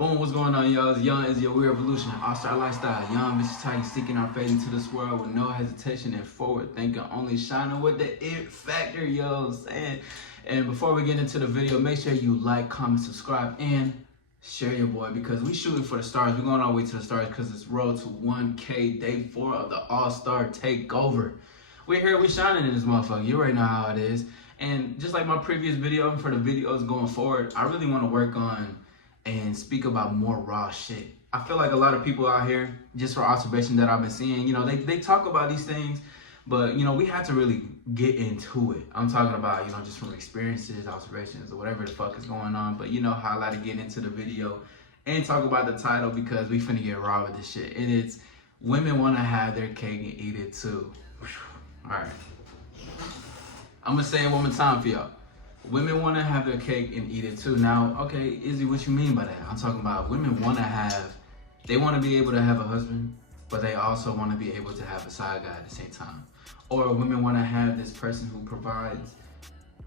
Boom, what's going on, y'all? It's Young is your weird evolution, All Star lifestyle. Young bitches tight, seeking our fate into this world with no hesitation and forward thinking, only shining with the it factor, yo. Know what I'm saying? And before we get into the video, make sure you like, comment, subscribe, and share your boy because we shooting for the stars. We're going all the way to the stars because it's road to 1K, day 4 of the All Star Takeover. We're here, we shining in this motherfucker. You already know how it is. And just like my previous video, for the videos going forward, I really want to work on and speak about more raw shit. I feel like a lot of people out here, just for observation that I've been seeing, you know, they talk about these things, but, you know, we have to really get into it. I'm talking about, you know, just from experiences, observations, or whatever the fuck is going on. But you know how I like to get into the video and talk about the title because we finna get raw with this shit. And it's women want to have their cake and eat it too. All right. I'm gonna say it one more time for y'all. Women want to have their cake and eat it too. Now, okay, Izzy, what you mean by that? I'm talking about women want to have, they want to be able to have a husband, but they also want to be able to have a side guy at the same time. Or women want to have this person who provides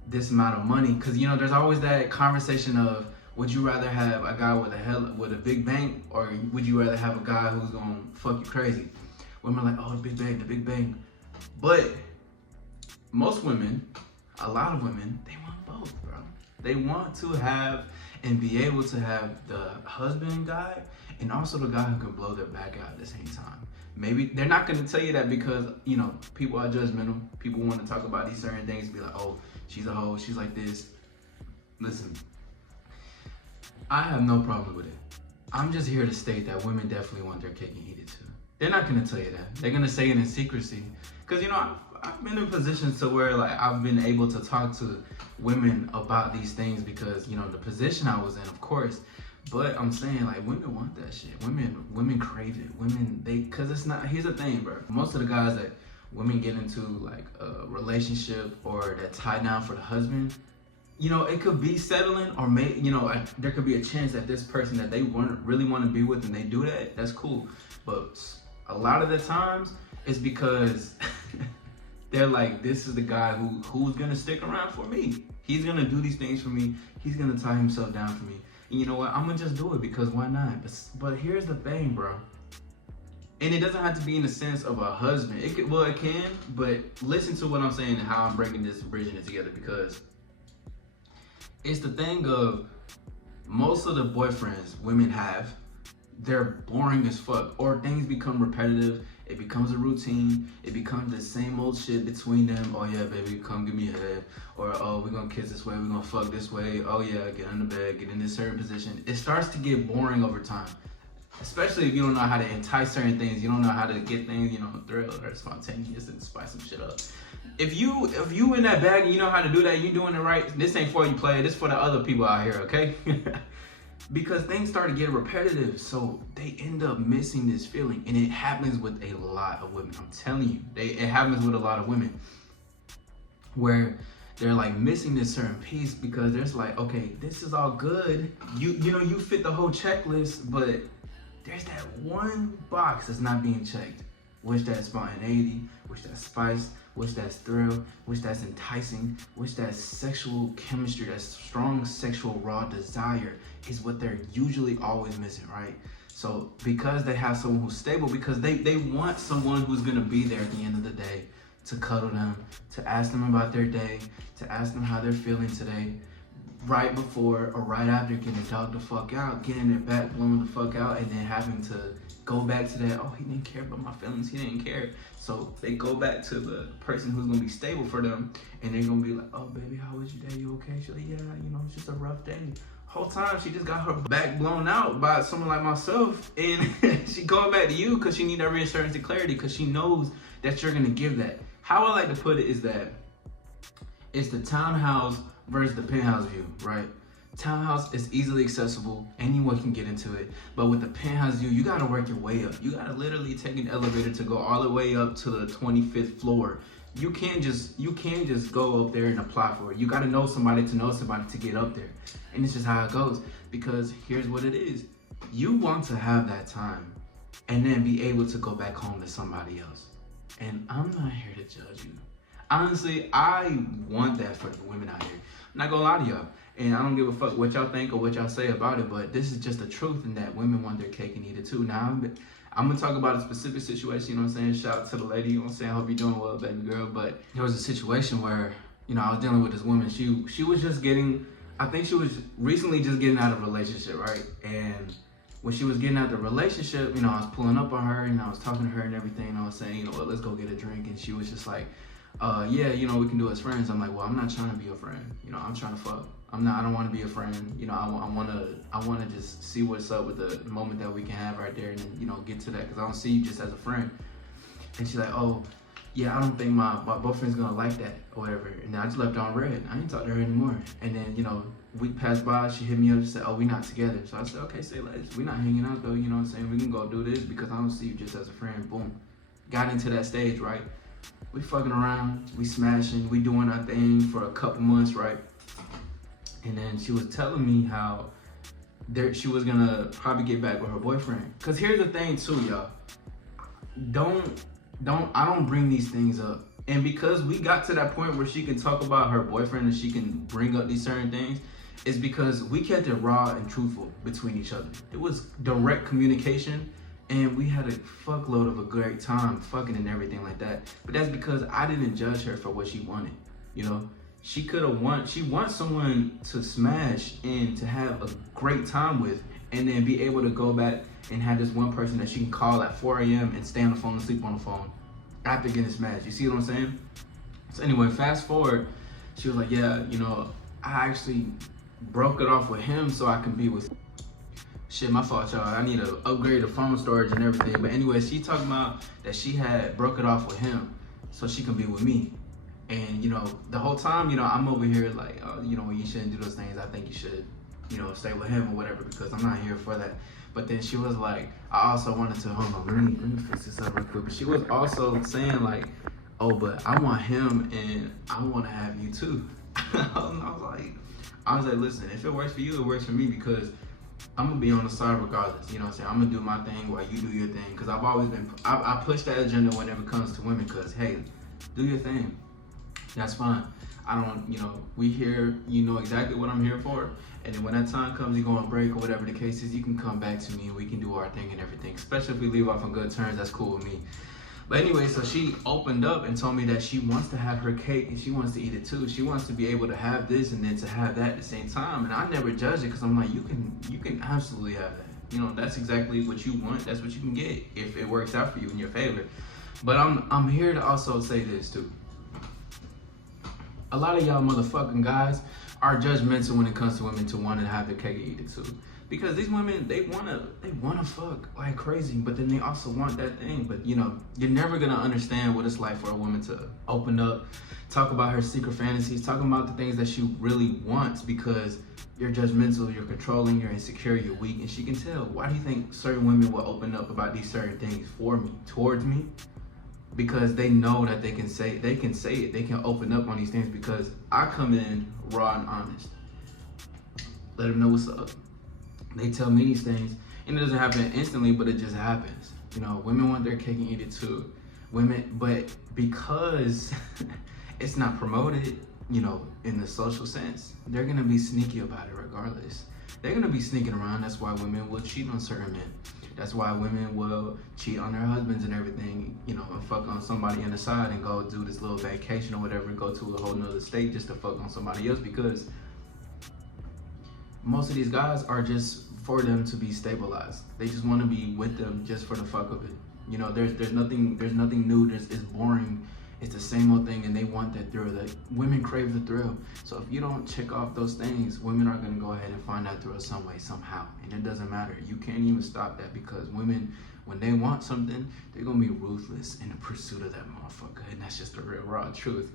this amount of money. Because, you know, there's always that conversation of, would you rather have a guy with a big bank, or would you rather have a guy who's going to fuck you crazy? Women are like, oh, the big bang. But most women, a lot of women, they want both, bro. They want to have and be able to have the husband guy and also the guy who can blow their back out at the same time. Maybe they're not going to tell you that because, you know, people are judgmental. People want to talk about these certain things, be like, oh, she's a hoe, she's like this. Listen, I have no problem with it. I'm just here to state that women definitely want their cake and eat it too. They're not going to tell you that. They're going to say it in secrecy. Because, you know, I've been in positions to where, like, I've been able to talk to women about these things because, you know, the position I was in, of course. But I'm saying, like, women want that shit. Women crave it. Women, because it's not, here's the thing, bro. Most of the guys that women get into, like, a relationship or that tie down for the husband, you know, it could be settling or you know, there could be a chance that this person that they really want to be with and they do that, that's cool. But a lot of the times, it's because they're like, this is the guy who's gonna stick around for me. He's gonna do these things for me. He's gonna tie himself down for me. And you know what? I'm gonna just do it because why not? But here's the thing, bro. And it doesn't have to be in the sense of a husband. It can, but listen to what I'm saying and how I'm breaking this, bridging it together, because it's the thing of most of the boyfriends women have, they're boring as fuck, or things become repetitive. It becomes a routine. It becomes the same old shit between them. Oh yeah, baby, come give me a head. Or, oh, we're gonna kiss this way, we're gonna fuck this way. Oh yeah, get in the bed, get in this certain position. It starts to get boring over time. Especially if you don't know how to entice certain things. You don't know how to get things, you know, thrill or spontaneous and spice some shit up. If you in that bag and you know how to do that, you doing it right, this ain't for you, player. This for the other people out here, okay? Because things start to get repetitive, so they end up missing this feeling. And it happens with a lot of women. I'm telling you, it happens with a lot of women where they're like missing this certain piece because there's like, okay, this is all good. You know, you fit the whole checklist, but there's that one box that's not being checked. Which that's spontaneity, which that's spice, which that's thrill, which that's enticing, which that's sexual chemistry, that strong sexual raw desire is what they're usually always missing, right? So because they have someone who's stable, because they want someone who's gonna be there at the end of the day to cuddle them, to ask them about their day, to ask them how they're feeling today, right before or right after getting dogged the fuck out, getting their back blown the fuck out, and then having to go back to that, oh, he didn't care about my feelings, he didn't care. So they go back to the person who's gonna be stable for them, and they're gonna be like, oh, baby, how was your day? You okay? She's like, yeah, you know, it's just a rough day. Whole time she just got her back blown out by someone like myself, and she going back to you because she need that reassurance and clarity because she knows that you're gonna give that. How I like to put it is that it's the townhouse versus the penthouse view, right? Townhouse is easily accessible, anyone can get into it, but with the penthouse view, you gotta work your way up. You gotta literally take an elevator to go all the way up to the 25th floor. You can't just go up there and apply for it. You gotta know somebody to get up there. And it's just how it goes, because here's what it is. You want to have that time and then be able to go back home to somebody else. And I'm not here to judge you. Honestly, I want that for the women out here. I'm not gonna lie to y'all. And I don't give a fuck what y'all think or what y'all say about it, but this is just the truth, in that women want their cake and eat it too. Now, I'm gonna talk about a specific situation, you know what I'm saying? Shout out to the lady, you know what I'm saying? I hope you're doing well, baby girl. But there was a situation where, you know, I was dealing with this woman. She was just getting, I think she was recently just getting out of a relationship, right? And when she was getting out of the relationship, you know, I was pulling up on her and I was talking to her and everything. And I was saying, you know what, let's go get a drink. And she was just like, yeah, you know, we can do as friends. I'm like, well, I'm not trying to be a friend. You know, I'm trying to fuck. I don't want to be a friend. You know, I want to just see what's up with the moment that we can have right there, and then, you know, get to that, because I don't see you just as a friend. And she's like, oh, yeah, I don't think my boyfriend's gonna like that or whatever. And then I just left her on red. I didn't talk to her anymore. And then, you know, week passed by, she hit me up and said, oh, we not together. So I said, okay, say less. We not hanging out though, you know what I'm saying? We can go do this because I don't see you just as a friend. Boom. Got into that stage, right? We fucking around, we smashing, we doing our thing for a couple months, right? And then she was telling me how she was gonna probably get back with her boyfriend. Cause here's the thing too, y'all. I don't bring these things up. And because we got to that point where she can talk about her boyfriend and she can bring up these certain things, it's because we kept it raw and truthful between each other. It was direct communication, and we had a fuckload of a great time fucking and everything like that. But that's because I didn't judge her for what she wanted, you know? She wants someone to smash and to have a great time with, and then be able to go back and have this one person that she can call at 4 a.m. and stay on the phone and sleep on the phone after getting smashed. You see what I'm saying? So anyway, fast forward, she was like, yeah, you know, I actually broke it off with him so I can be with shit, my fault, y'all. I need to upgrade the phone storage and everything. But anyway, she talking about that she had broke it off with him so she can be with me. And, you know, the whole time, you know, I'm over here like, you know, you shouldn't do those things. I think you should, you know, stay with him or whatever, because I'm not here for that. But then she was like, I also wanted to, hold on, let me fix this up real quick. But she was also saying like, oh, but I want him and I want to have you too. I was like, listen, if it works for you, it works for me, because I'm gonna be on the side regardless. You know what I'm saying? I'm gonna do my thing while you do your thing. Because I've always been, I push that agenda whenever it comes to women, because hey, do your thing. That's fine. I don't, you know, we here, you know exactly what I'm here for. And then when that time comes, you go on break or whatever the case is, you can come back to me and we can do our thing and everything. Especially if we leave off on good terms, that's cool with me. But anyway, so she opened up and told me that she wants to have her cake and she wants to eat it too. She wants to be able to have this and then to have that at the same time. And I never judge it, because I'm like, you can absolutely have that. You know, that's exactly what you want. That's what you can get if it works out for you in your favor. But I'm here to also say this too. A lot of y'all motherfucking guys are judgmental when it comes to women to want to have their cake and eat it too. Because these women, they wanna fuck like crazy, but then they also want that thing. But you know, you're never gonna understand what it's like for a woman to open up, talk about her secret fantasies, talking about the things that she really wants, because you're judgmental, you're controlling, you're insecure, you're weak, and she can tell. Why do you think certain women will open up about these certain things for me, towards me? Because they know that they can say it, they can open up on these things, because I come in raw and honest. Let them know what's up. They tell me these things, and it doesn't happen instantly, but it just happens. You know, women want their cake and eat it too. But because it's not promoted, you know, in the social sense, they're gonna be sneaky about it regardless. They're gonna be sneaking around. That's why women will cheat on certain men. That's why women will cheat on their husbands and everything, you know, and fuck on somebody on the side and go do this little vacation or whatever, go to a whole nother state just to fuck on somebody else, because most of these guys are just for them to be stabilized. They just want to be with them just for the fuck of it. You know, there's nothing new. It's boring. It's the same old thing, and they want that thrill. That women crave the thrill. So if you don't check off those things, women are gonna go ahead and find that thrill some way, somehow, and it doesn't matter. You can't even stop that, because women, when they want something, they're gonna be ruthless in the pursuit of that motherfucker, and that's just the real raw truth.